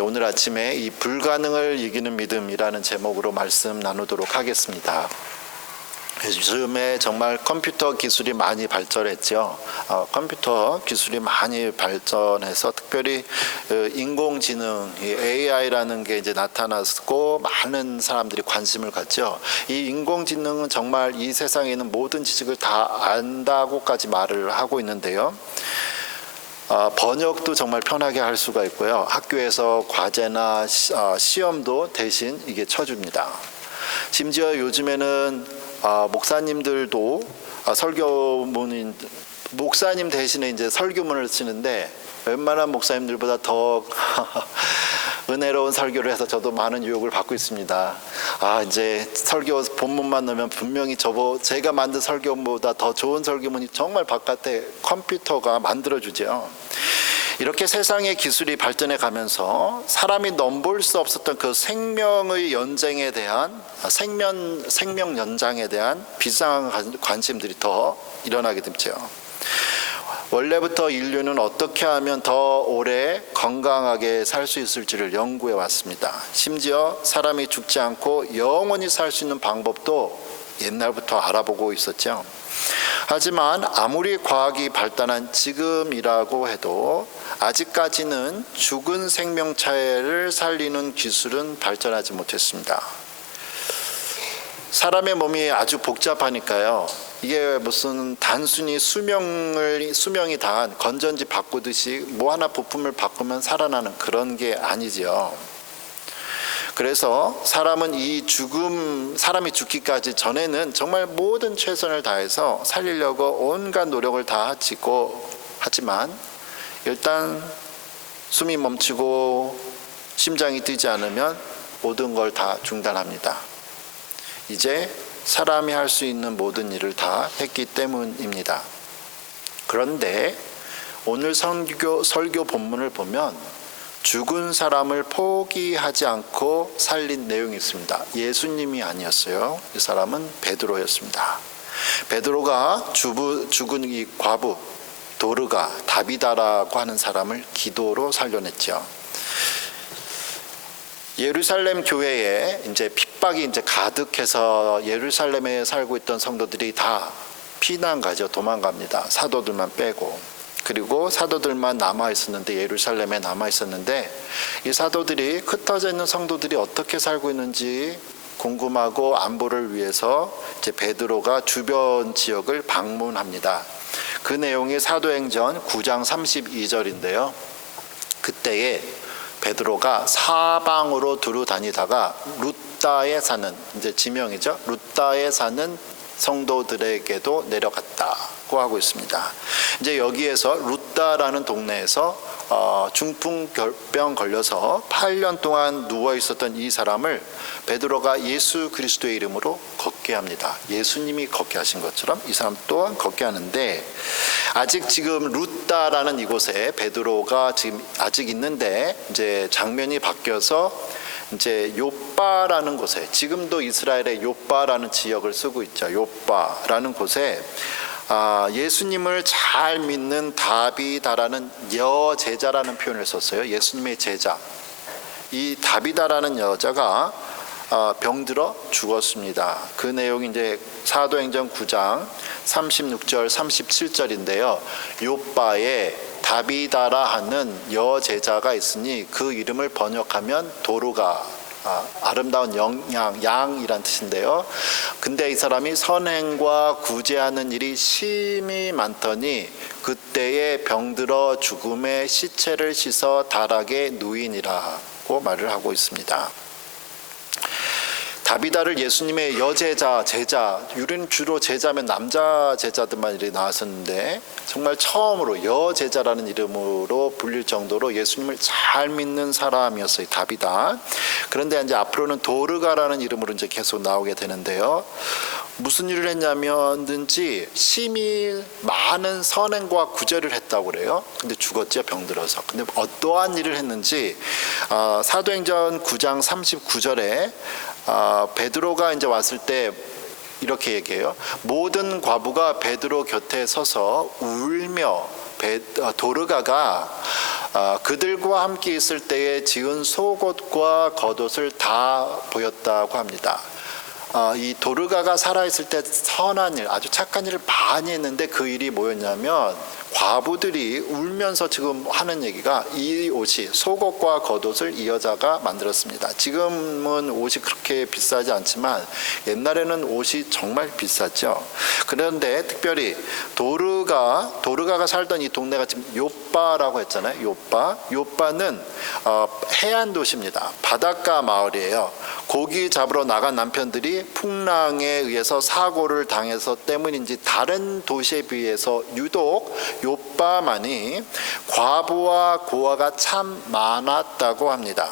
오늘 아침에 이 불가능을 이기는 믿음이라는 제목으로 말씀 나누도록 하겠습니다. 요즘에 정말 컴퓨터 기술이 많이 발전했죠. 컴퓨터 기술이 많이 발전해서 특별히 인공지능, AI라는 게 이제 나타났고 많은 사람들이 관심을 갖죠. 이 인공지능은 정말 이 세상에 있는 모든 지식을 다 안다고까지 말을 하고 있는데요. 번역도 정말 편하게 할 수가 있고요. 학교에서 과제나 시험도 대신 이게 쳐줍니다. 심지어 요즘에는 목사님들도 목사님 대신에 이제 설교문을 쓰는데 웬만한 목사님들보다 더 은혜로운 설교를 해서 저도 많은 유혹을 받고 있습니다. 이제 설교 본문만 넣으면 분명히 제가 만든 설교문보다 더 좋은 설교문이 정말 바깥에 컴퓨터가 만들어주죠. 이렇게 세상의 기술이 발전해 가면서 사람이 넘볼 수 없었던 그 생명의 연장에 대한 생명 연장에 대한 비상한 관심들이 더 일어나게 됐죠. 원래부터 인류는 어떻게 하면 더 오래 건강하게 살 수 있을지를 연구해 왔습니다. 심지어 사람이 죽지 않고 영원히 살 수 있는 방법도 옛날부터 알아보고 있었죠. 하지만 아무리 과학이 발달한 지금이라고 해도 아직까지는 죽은 생명체를 살리는 기술은 발전하지 못했습니다. 사람의 몸이 아주 복잡하니까요. 이게 무슨 단순히 수명이 다한 건전지 바꾸듯이 뭐 하나 부품을 바꾸면 살아나는 그런 게 아니죠. 그래서 사람이 죽기까지 전에는 정말 모든 최선을 다해서 살리려고 온갖 노력을 다 하지만 일단 숨이 멈추고 심장이 뛰지 않으면 모든 걸 다 중단합니다. 이제 사람이 할 수 있는 모든 일을 다 했기 때문입니다. 그런데 오늘 설교 본문을 보면 죽은 사람을 포기하지 않고 살린 내용이 있습니다. 예수님이 아니었어요. 이 사람은 베드로였습니다. 베드로가 죽은 이 과부 도르가 다비다라고 하는 사람을 기도로 살려냈죠. 예루살렘 교회에 이제 핍박이 가득해서 예루살렘에 살고 있던 성도들이 다 피난 가죠. 도망갑니다. 사도들만 빼고. 그리고 사도들만 남아 있었는데 예루살렘에 남아 있었는데 이 사도들이 흩어져 있는 성도들이 어떻게 살고 있는지 궁금하고 안보를 위해서 이제 베드로가 주변 지역을 방문합니다. 그 내용이 사도행전 9장 32절인데요. 그때에 베드로가 사방으로 두루 다니다가 루다에 사는 이제 지명이죠. 루다에 사는 성도들에게도 내려갔다고 하고 있습니다. 이제 여기에서 루다라는 동네에서 중풍병 걸려서 8년 동안 누워 있었던 이 사람을 베드로가 예수 그리스도의 이름으로 걷게 합니다. 예수님이 걷게 하신 것처럼 이 사람 또한 걷게 하는데 아직 지금 루다라는 이곳에 베드로가 지금 아직 있는데 이제 장면이 바뀌어서 이제 욥바라는 곳에 지금도 이스라엘의 욥바라는 지역을 쓰고 있죠. 욥바라는 곳에 예수님을 잘 믿는 다비다라는 여제자라는 표현을 썼어요. 예수님의 제자. 이 다비다라는 여자가 병들어 죽었습니다. 그 내용이 이제 사도행전 9장 36절 37절인데요. 욥바에 다비다라 하는 여제자가 있으니 그 이름을 번역하면 도르가 아름다운 양이란 뜻인데요. 근데 이 사람이 선행과 구제하는 일이 심히 많더니 그때에 병들어 죽음의 시체를 씻어 다락에 누이니라고 말을 하고 있습니다. 다비다를 예수님의 여제자, 제자, 우리는 주로 제자면 남자 제자들만 이렇게 나왔었는데 정말 처음으로 여제자라는 이름으로 불릴 정도로 예수님을 잘 믿는 사람이었어요. 다비다. 그런데 이제 앞으로는 도르가라는 이름으로 이제 계속 나오게 되는데요. 무슨 일을 했냐면든지 심히 많은 선행과 구제를 했다고 그래요. 근데 죽었죠, 병들어서. 근데 어떠한 일을 했는지 사도행전 9장 39절에 베드로가 이제 왔을 때 이렇게 얘기해요. 모든 과부가 베드로 곁에 서서 울며 도르가가 그들과 함께 있을 때에 지은 속옷과 겉옷을 다 보였다고 합니다. 이 도르가가 살아있을 때 선한 일, 아주 착한 일을 많이 했는데 그 일이 뭐였냐면 과부들이 울면서 지금 하는 얘기가 이 옷이 속옷과 겉옷을 이 여자가 만들었습니다. 지금은 옷이 그렇게 비싸지 않지만 옛날에는 옷이 정말 비쌌죠. 그런데 특별히 도르가가 살던 이 동네가 지금 요빠라고 했잖아요. 요빠는 해안 도시입니다. 바닷가 마을이에요. 고기 잡으러 나간 남편들이 풍랑에 의해서 사고를 당해서 때문인지 다른 도시에 비해서 유독 요빠만이 과부와 고아가 참 많았다고 합니다.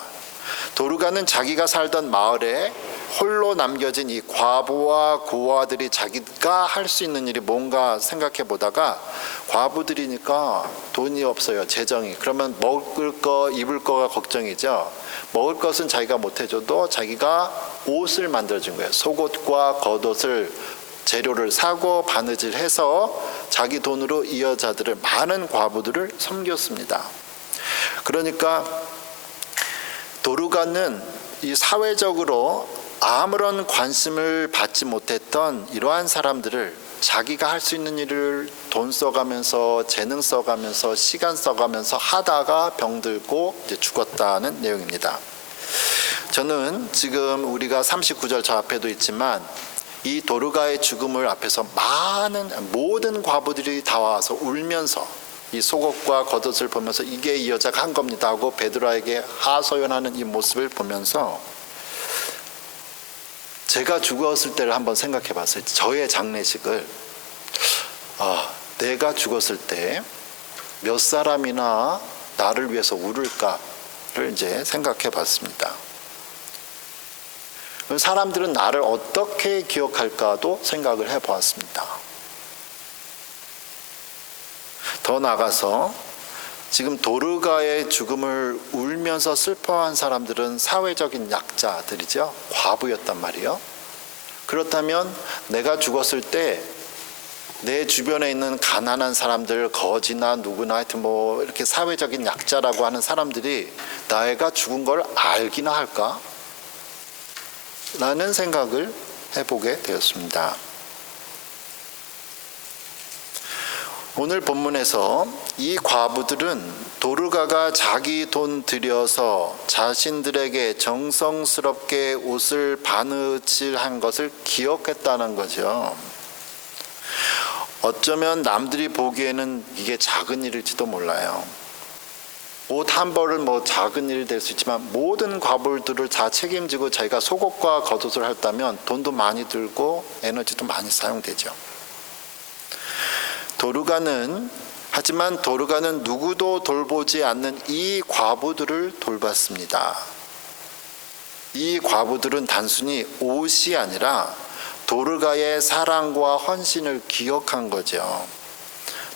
도르가는 자기가 살던 마을에 홀로 남겨진 이 과부와 고아들이 자기가 할 수 있는 일이 뭔가 생각해 보다가 과부들이니까 돈이 없어요. 재정이. 그러면 먹을 거 입을 거가 걱정이죠. 먹을 것은 자기가 못 해줘도 자기가 옷을 만들어준 거예요. 속옷과 겉옷을 재료를 사고 바느질해서 자기 돈으로 이 여자들을 많은 과부들을 섬겼습니다. 그러니까 도르가는 이 사회적으로 아무런 관심을 받지 못했던 이러한 사람들을 자기가 할 수 있는 일을 돈 써가면서 재능 써가면서 시간 써가면서 하다가 병들고 이제 죽었다는 내용입니다. 저는 지금 우리가 39절 저 앞에도 있지만 이 도르가의 죽음을 앞에서 모든 과부들이 다 와서 울면서 이 속옷과 겉옷을 보면서 이게 이 여자가 한 겁니다 하고 베드로에게 하소연하는 이 모습을 보면서 제가 죽었을 때를 한번 생각해 봤어요. 저의 장례식을 내가 죽었을 때 몇 사람이나 나를 위해서 울을까를 이제 생각해 봤습니다. 사람들은 나를 어떻게 기억할까도 생각을 해 보았습니다. 더 나아가서 지금 도르가의 죽음을 울면서 슬퍼한 사람들은 사회적인 약자들이죠. 과부였단 말이에요. 그렇다면 내가 죽었을 때 내 주변에 있는 가난한 사람들, 거지나 누구나 하여튼 뭐 이렇게 사회적인 약자라고 하는 사람들이 내가 죽은 걸 알기나 할까? 라는 생각을 해보게 되었습니다. 오늘 본문에서 이 과부들은 도르가가 자기 돈 들여서 자신들에게 정성스럽게 옷을 바느질한 것을 기억했다는 거죠. 어쩌면 남들이 보기에는 이게 작은 일일지도 몰라요. 옷 한 벌은 뭐 작은 일이 될 수 있지만 모든 과부들을 다 책임지고 자기가 속옷과 겉옷을 했다면 돈도 많이 들고 에너지도 많이 사용되죠. 하지만 도르가는 누구도 돌보지 않는 이 과부들을 돌봤습니다. 이 과부들은 단순히 옷이 아니라 도르가의 사랑과 헌신을 기억한 거죠.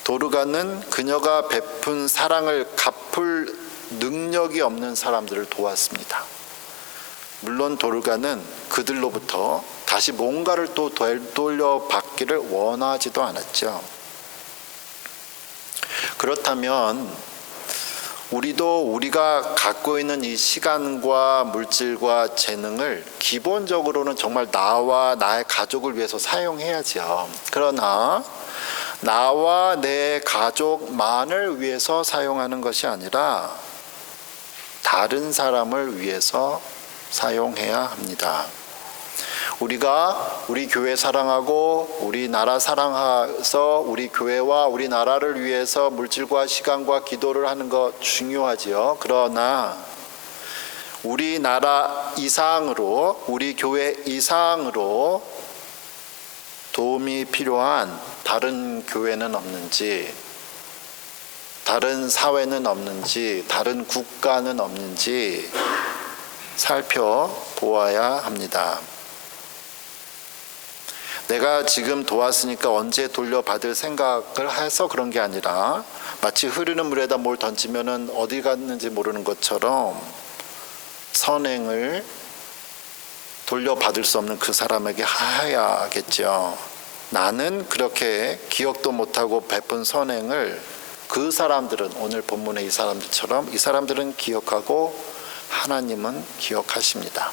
도르가는 그녀가 베푼 사랑을 갚을 능력이 없는 사람들을 도왔습니다. 물론 도르가는 그들로부터 다시 뭔가를 또 돌려받기를 원하지도 않았죠. 그렇다면 우리도 우리가 갖고 있는 이 시간과 물질과 재능을 기본적으로는 정말 나와 나의 가족을 위해서 사용해야죠. 그러나 나와 내 가족만을 위해서 사용하는 것이 아니라 다른 사람을 위해서 사용해야 합니다. 우리가 우리 교회 사랑하고 우리 나라 사랑해서 우리 교회와 우리 나라를 위해서 물질과 시간과 기도를 하는 것 중요하지요. 그러나 우리 나라 이상으로 우리 교회 이상으로 도움이 필요한 다른 교회는 없는지, 다른 사회는 없는지, 다른 국가는 없는지 살펴보아야 합니다. 내가 지금 도왔으니까 언제 돌려받을 생각을 해서 그런 게 아니라 마치 흐르는 물에다 뭘 던지면은 어디 갔는지 모르는 것처럼 선행을 돌려받을 수 없는 그 사람에게 해야겠죠. 나는 그렇게 기억도 못하고 베푼 선행을 그 사람들은 오늘 본문의 이 사람들처럼 이 사람들은 기억하고 하나님은 기억하십니다.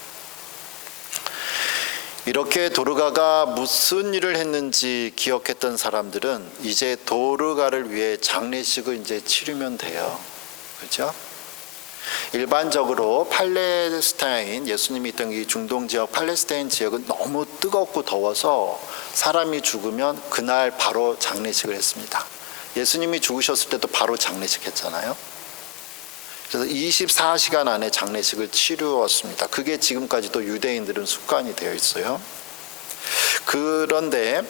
이렇게 도르가가 무슨 일을 했는지 기억했던 사람들은 이제 도르가를 위해 장례식을 이제 치르면 돼요. 그렇죠? 일반적으로 팔레스타인, 예수님이 있던 이 중동 지역 팔레스타인 지역은 너무 뜨겁고 더워서 사람이 죽으면 그날 바로 장례식을 했습니다. 예수님이 죽으셨을 때도 바로 장례식 했잖아요. 그래서 24시간 안에 장례식을 치루었습니다. 그게 지금까지도 유대인들은 습관이 되어 있어요. 그런데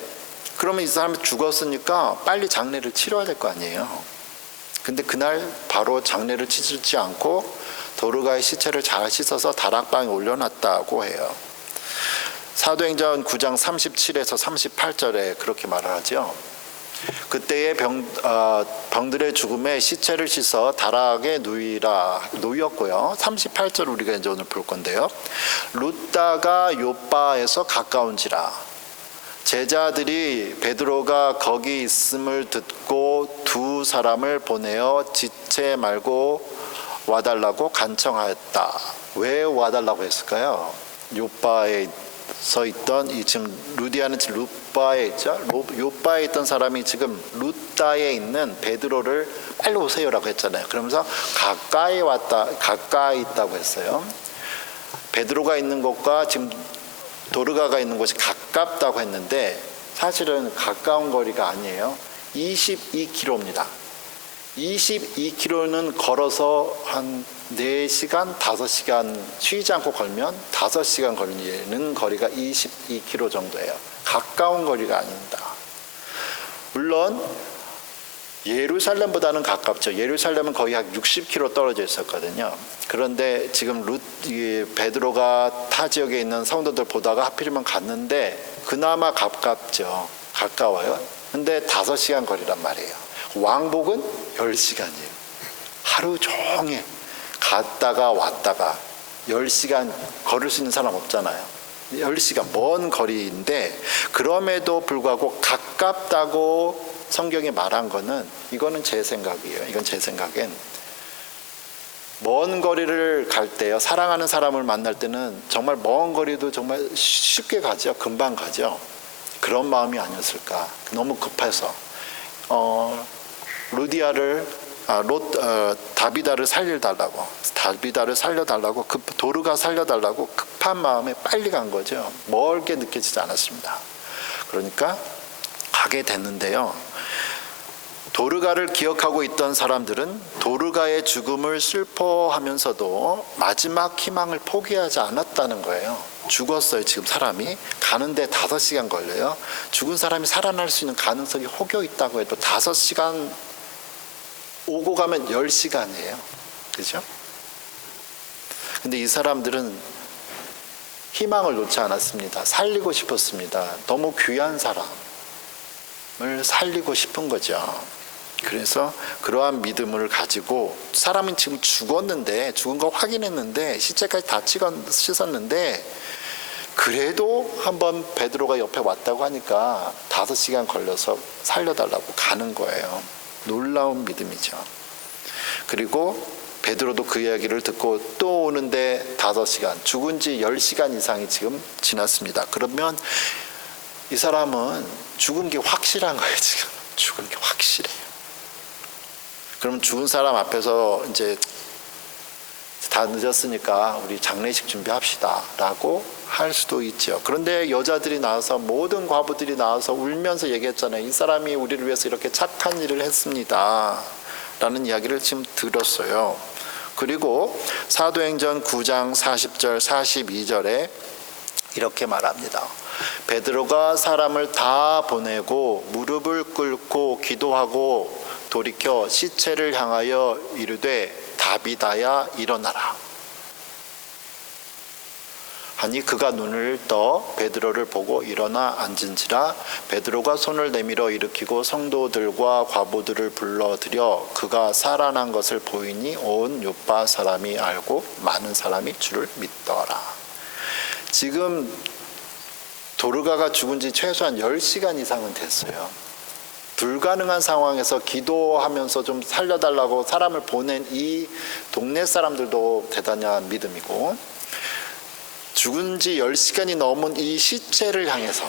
그러면 이 사람이 죽었으니까 빨리 장례를 치러야 될 거 아니에요. 근데 그날 바로 장례를 치르지 않고 도르가의 시체를 잘 씻어서 다락방에 올려놨다고 해요. 사도행전 9장 37에서 38절에 그렇게 말을 하죠. 그때의 병들의 죽음에 시체를 씻어 다락에 놓였고요. 38절 우리가 이제 오늘 볼 건데요. 룻다가 욥바에서 가까운지라 제자들이 베드로가 거기 있음을 듣고 두 사람을 보내어 지체 말고 와달라고 간청하였다. 왜 와달라고 했을까요? 욥바에 서 있던 이 지금 루디아는 지금 룻바에 있죠. 욥바에 있던 사람이 지금 룻다에 있는 베드로를 빨리 오세요라고 했잖아요. 그러면서 가까이 있다고 했어요. 베드로가 있는 곳과 지금 도르가가 있는 곳이 가깝다고 했는데 사실은 가까운 거리가 아니에요. 22km입니다. 22km는 걸어서 한 4시간, 5시간 쉬지 않고 걸면 5시간 걸리는 거리가 22km 정도예요. 가까운 거리가 아닙니다. 물론 예루살렘보다는 가깝죠. 예루살렘은 거의 한 60km 떨어져 있었거든요. 그런데 지금 베드로가 타 지역에 있는 성도들 보다가 하필이면 갔는데 그나마 가깝죠. 가까워요. 근데 5시간 거리란 말이에요. 왕복은 10시간이에요. 하루 종일 갔다가 왔다가 10시간 걸을 수 있는 사람 없잖아요. 10시간 먼 거리인데 그럼에도 불구하고 가깝다고 성경이 말한 거는 이거는 제 생각이에요. 이건 제 생각엔 먼 거리를 갈 때요. 사랑하는 사람을 만날 때는 정말 먼 거리도 정말 쉽게 가죠. 금방 가죠. 그런 마음이 아니었을까. 너무 급해서 다비다를 살려달라고 도르가 살려달라고 급한 마음에 빨리 간 거죠. 멀게 느껴지지 않았습니다. 그러니까 가게 됐는데요. 도르가를 기억하고 있던 사람들은 도르가의 죽음을 슬퍼하면서도 마지막 희망을 포기하지 않았다는 거예요. 죽었어요. 지금 사람이 가는데 5시간 걸려요. 죽은 사람이 살아날 수 있는 가능성이 혹여 있다고 해도 5시간 오고 가면 10시간이에요. 그죠? 근데 이 사람들은 희망을 놓지 않았습니다. 살리고 싶었습니다. 너무 귀한 사람을 살리고 싶은 거죠. 그래서 그러한 믿음을 가지고 사람은 지금 죽었는데 죽은 거 확인했는데 시체까지 다 씻었는데 그래도 한번 베드로가 옆에 왔다고 하니까 5시간 걸려서 살려달라고 가는 거예요. 놀라운 믿음이죠. 그리고 베드로도 그 이야기를 듣고 또 오는데 5시간, 죽은 지 10시간 이상이 지금 지났습니다. 그러면 이 사람은 죽은 게 확실한 거예요. 지금 죽은 게 확실해요. 그럼 죽은 사람 앞에서 이제 다 늦었으니까 우리 장례식 준비합시다 라고 할 수도 있죠. 그런데 여자들이 나와서 모든 과부들이 나와서 울면서 얘기했잖아요. 이 사람이 우리를 위해서 이렇게 착한 일을 했습니다 라는 이야기를 지금 들었어요. 그리고 사도행전 9장 40절 42절에 이렇게 말합니다. 베드로가 사람을 다 보내고 무릎을 꿇고 기도하고 돌이켜 시체를 향하여 이르되 다비다야 일어나라 하니 그가 눈을 떠 베드로를 보고 일어나 앉은지라 베드로가 손을 내밀어 일으키고 성도들과 과부들을 불러들여 그가 살아난 것을 보이니 온 욥바 사람이 알고 많은 사람이 주를 믿더라. 지금 도르가가 죽은 지 최소한 10시간 이상은 됐어요. 불가능한 상황에서 기도하면서 좀 살려달라고 사람을 보낸 이 동네 사람들도 대단한 믿음이고, 죽은 지 10시간이 넘은 이 시체를 향해서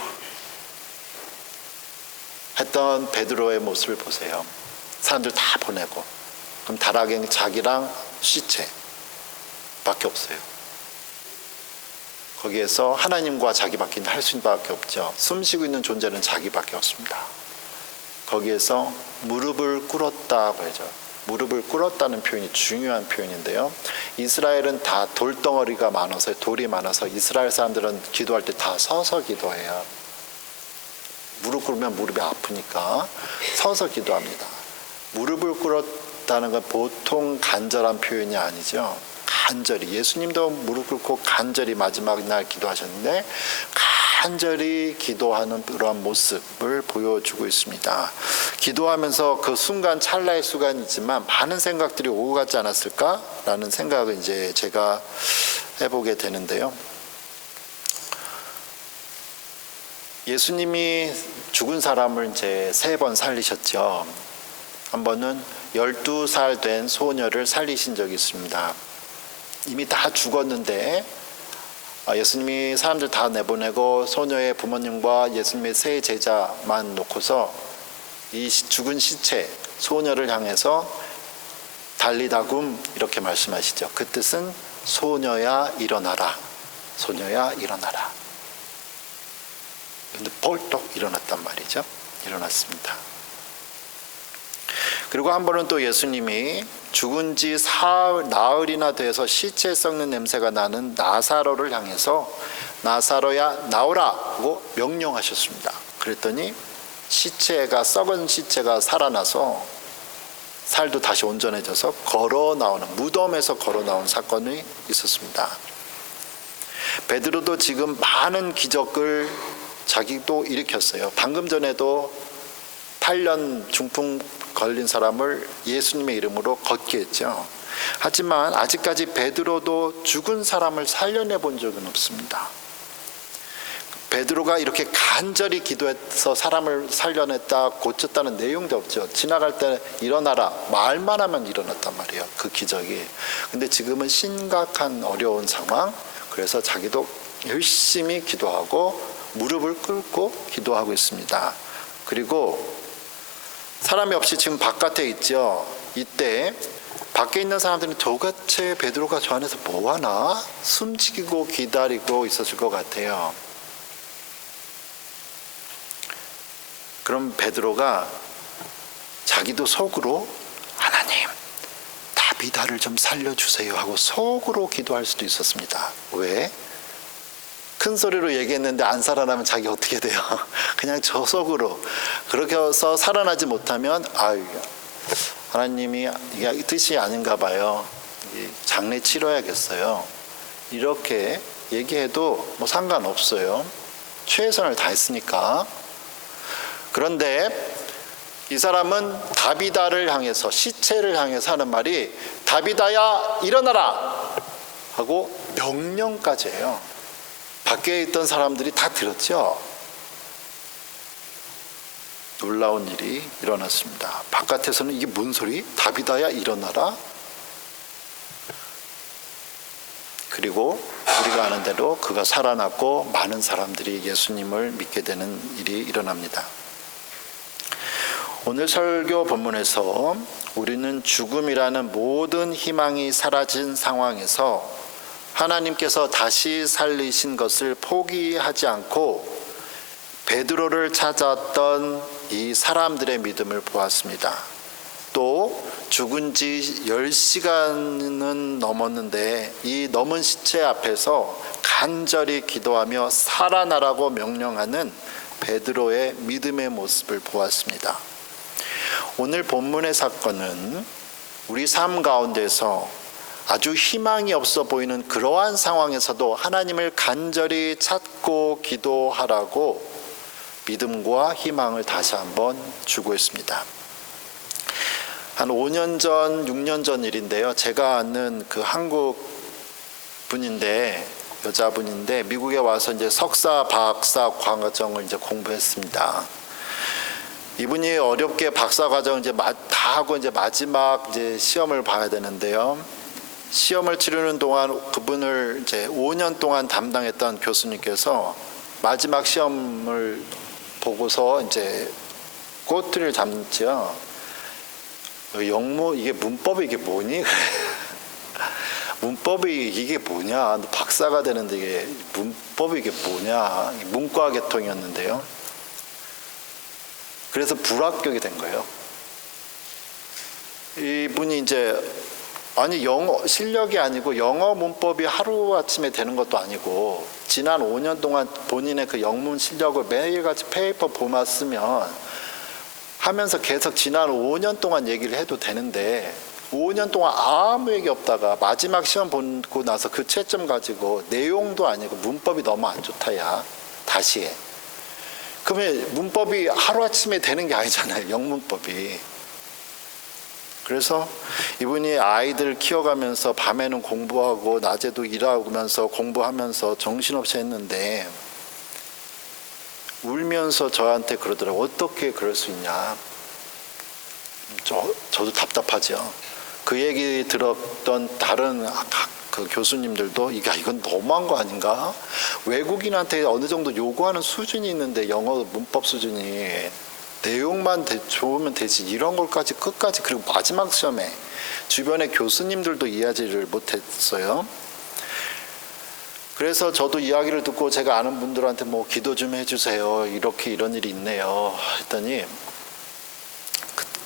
했던 베드로의 모습을 보세요. 사람들 다 보내고, 그럼 다락에 자기랑 시체밖에 없어요. 거기에서 하나님과 자기밖에 할 수 있는 밖에 없죠. 숨쉬고 있는 존재는 자기밖에 없습니다. 거기에서 무릎을 꿇었다고 하죠. 무릎을 꿇었다는 표현이 중요한 표현인데요. 이스라엘은 다 돌덩어리가 많아서, 돌이 많아서 이스라엘 사람들은 기도할 때 다 서서 기도해요. 무릎 꿇으면 무릎이 아프니까 서서 기도합니다. 무릎을 꿇었다는 건 보통 간절한 표현이 아니죠. 간절히, 예수님도 무릎 꿇고 간절히 마지막 날 기도하셨는데 간절히 기도하는 그러한 모습을 보여주고 있습니다. 기도하면서 그 순간, 찰나의 순간이지만 많은 생각들이 오고 가지 않았을까라는 생각을 이제 제가 해보게 되는데요. 예수님이 죽은 사람을 이제 3번 살리셨죠. 한 번은 12살 된 소녀를 살리신 적이 있습니다. 이미 다 죽었는데 예수님이 사람들 다 내보내고 소녀의 부모님과 예수님의 세 제자만 놓고서 이 죽은 시체 소녀를 향해서 달리다굼 이렇게 말씀하시죠. 그 뜻은 소녀야 일어나라, 소녀야 일어나라. 근데 벌떡 일어났단 말이죠. 일어났습니다. 그리고 한 번은 또 예수님이 죽은 지 나흘이나 돼서 시체 썩는 냄새가 나는 나사로를 향해서 나사로야 나오라 하고 명령하셨습니다. 그랬더니 썩은 시체가 살아나서 살도 다시 온전해져서 걸어 나오는, 무덤에서 걸어 나온 사건이 있었습니다. 베드로도 지금 많은 기적을 자기도 일으켰어요. 방금 전에도 8년 중풍 걸린 사람을 예수님의 이름으로 걷게 했죠. 하지만 아직까지 베드로도 죽은 사람을 살려내 본 적은 없습니다. 베드로가 이렇게 간절히 기도해서 사람을 살려냈다, 고쳤다는 내용도 없죠. 지나갈 때 일어나라 말만 하면 일어났단 말이에요, 그 기적이. 근데 지금은 심각한 어려운 상황, 그래서 자기도 열심히 기도하고 무릎을 꿇고 기도하고 있습니다. 그리고 사람이 없이 지금 바깥에 있죠. 이때 밖에 있는 사람들은 도대체 베드로가 저 안에서 뭐하나 숨지고 기다리고 있었을 것 같아요. 그럼 베드로가 자기도 속으로 하나님 다비다를 좀 살려주세요 하고 속으로 기도할 수도 있었습니다. 왜? 큰 소리로 얘기했는데 안 살아나면 자기 어떻게 돼요? 그냥 저 속으로. 그렇게 해서 살아나지 못하면 하나님이 이게 뜻이 아닌가 봐요. 장례 치러야겠어요. 이렇게 얘기해도 뭐 상관없어요. 최선을 다했으니까. 그런데 이 사람은 다비다를 향해서, 시체를 향해서 하는 말이 다비다야 일어나라 하고 명령까지 해요. 밖에 있던 사람들이 다 들었죠. 놀라운 일이 일어났습니다. 바깥에서는 이게 뭔 소리? 다비다야 일어나라? 그리고 우리가 아는 대로 그가 살아났고 많은 사람들이 예수님을 믿게 되는 일이 일어납니다. 오늘 설교 본문에서 우리는 죽음이라는 모든 희망이 사라진 상황에서 하나님께서 다시 살리신 것을 포기하지 않고 베드로를 찾았던 이 사람들의 믿음을 보았습니다. 또 죽은 지 10시간은 넘었는데 이 넘은 시체 앞에서 간절히 기도하며 살아나라고 명령하는 베드로의 믿음의 모습을 보았습니다. 오늘 본문의 사건은 우리 삶 가운데서 아주 희망이 없어 보이는 그러한 상황에서도 하나님을 간절히 찾고 기도하라고 믿음과 희망을 다시 한번 주고 있습니다. 한 5년 전, 6년 전 일인데요. 제가 아는 그 한국 분인데, 여자분인데 미국에 와서 이제 석사, 박사 과정을 이제 공부했습니다. 이분이 어렵게 박사과정 이제 다 하고 이제 마지막 이제 시험을 봐야 되는데요. 시험을 치르는 동안 그분을 이제 5년 동안 담당했던 교수님께서 마지막 시험을 보고서 이제 꼬투리를 잡죠. 영무 이게 문법이 이게 뭐니? 문법이 이게 뭐냐? 박사가 되는데 이게 문법이 이게 뭐냐? 문과 계통이었는데요. 그래서 불합격이 된 거예요. 이분이 이제 아니 영어 실력이 아니고 영어 문법이 하루아침에 되는 것도 아니고 지난 5년 동안 본인의 그 영문 실력을 매일같이 페이퍼 보마 쓰면 하면서 계속 지난 5년 동안 얘기를 해도 되는데 5년 동안 아무 얘기 없다가 마지막 시험 보고 나서 그 채점 가지고 내용도 아니고 문법이 너무 안 좋다 야 다시 해. 그러면 문법이 하루아침에 되는 게 아니잖아요. 영문법이. 그래서 이분이 아이들 키워가면서 밤에는 공부하고 낮에도 일하면서 공부하면서 정신없이 했는데 울면서 저한테 그러더라고요. 어떻게 그럴 수 있냐. 저도 답답하죠. 그 얘기 들었던 다른 그 교수님들도 이건 너무한 거 아닌가? 외국인한테 어느 정도 요구하는 수준이 있는데 영어 문법 수준이 내용만 좋으면 되지 이런 걸까지 끝까지 그리고 마지막 시험에 주변의 교수님들도 이해하지를 못했어요. 그래서 저도 이야기를 듣고 제가 아는 분들한테 뭐 기도 좀 해주세요. 이렇게 이런 일이 있네요. 했더니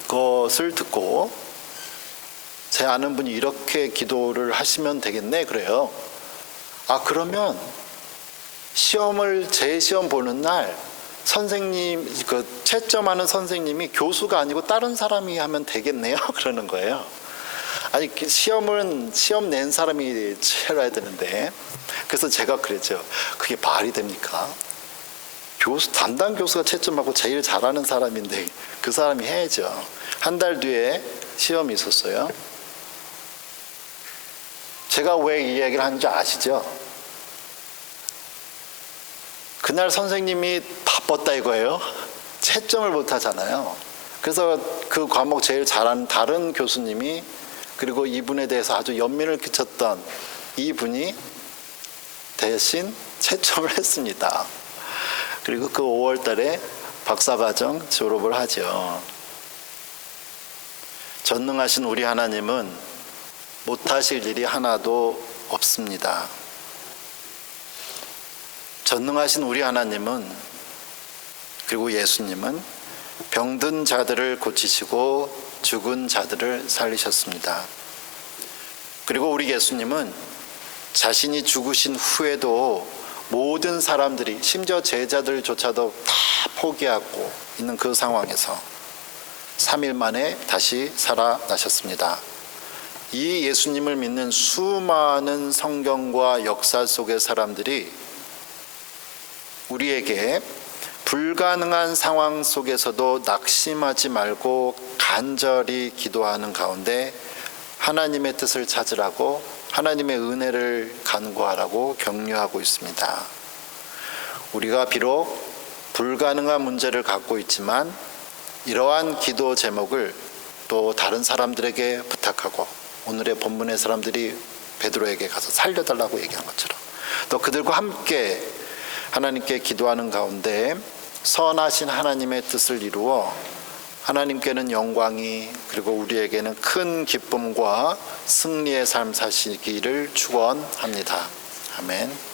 그것을 듣고 제 아는 분이 이렇게 기도를 하시면 되겠네 그래요. 아 그러면 제 시험 보는 날 선생님 그 채점하는 선생님이 교수가 아니고 다른 사람이 하면 되겠네요 그러는 거예요. 아니 시험 낸 사람이 치러야 되는데 그래서 제가 그랬죠. 그게 말이 됩니까? 담당 교수가 채점하고 제일 잘하는 사람인데 그 사람이 해야죠. 한 달 뒤에 시험이 있었어요. 제가 왜 이 얘기를 하는지 아시죠? 그날 선생님이 바빴다 이거예요. 채점을 못 하잖아요. 그래서 그 과목 제일 잘하는 다른 교수님이 그리고 이분에 대해서 아주 연민을 끼쳤던 이분이 대신 채점을 했습니다. 그리고 그 5월 달에 박사과정 졸업을 하죠. 전능하신 우리 하나님은 못하실 일이 하나도 없습니다. 전능하신 우리 하나님은 그리고 예수님은 병든 자들을 고치시고 죽은 자들을 살리셨습니다. 그리고 우리 예수님은 자신이 죽으신 후에도 모든 사람들이 심지어 제자들조차도 다 포기하고 있는 그 상황에서 3일 만에 다시 살아나셨습니다. 이 예수님을 믿는 수많은 성경과 역사 속의 사람들이 우리에게 불가능한 상황 속에서도 낙심하지 말고 간절히 기도하는 가운데 하나님의 뜻을 찾으라고 하나님의 은혜를 간구하라고 격려하고 있습니다. 우리가 비록 불가능한 문제를 갖고 있지만 이러한 기도 제목을 또 다른 사람들에게 부탁하고 오늘의 본문의 사람들이 베드로에게 가서 살려달라고 얘기한 것처럼 또 그들과 함께 하나님께 기도하는 가운데 선하신 하나님의 뜻을 이루어 하나님께는 영광이 그리고 우리에게는 큰 기쁨과 승리의 삶 사시기를 축원합니다. 아멘.